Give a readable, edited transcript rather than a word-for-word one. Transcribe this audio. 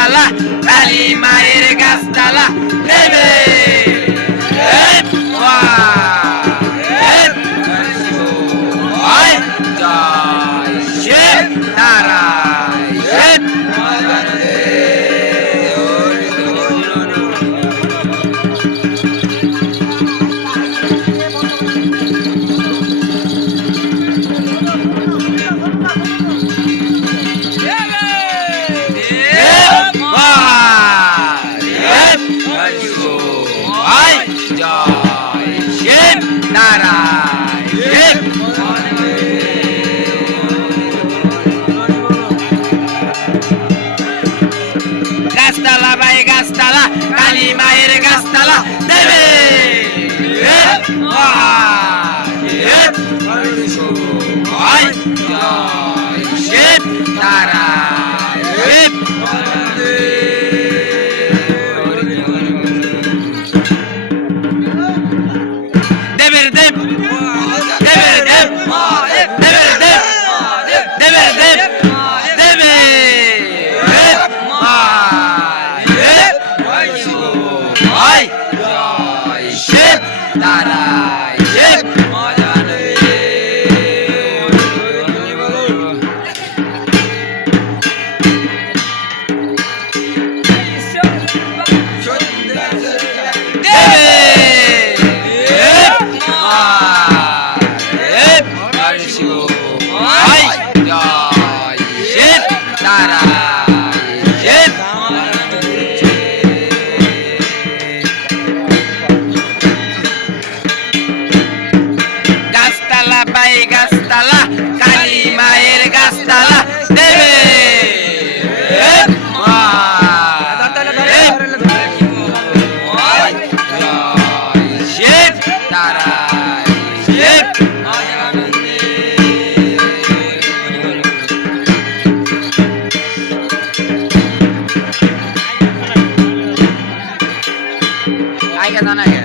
গাছতলা কালী মায়ের গাছতলা দেবে জয় শিব নারায়ণ জয় শিব নারায়ণ গাছতলা ভাই গাছতলা কালী মায়ের গাছতলা দেবে জয় শিব নারায়ণ দেবের দেব দেবের দেব দেবের দেব দেবের দেব দেবে জয় শিব নারায়ণ গাছতলা বাই গাছতলা কালী মায়ের গাছতলা দেবে শিব নারায়ণ আগে জানা গে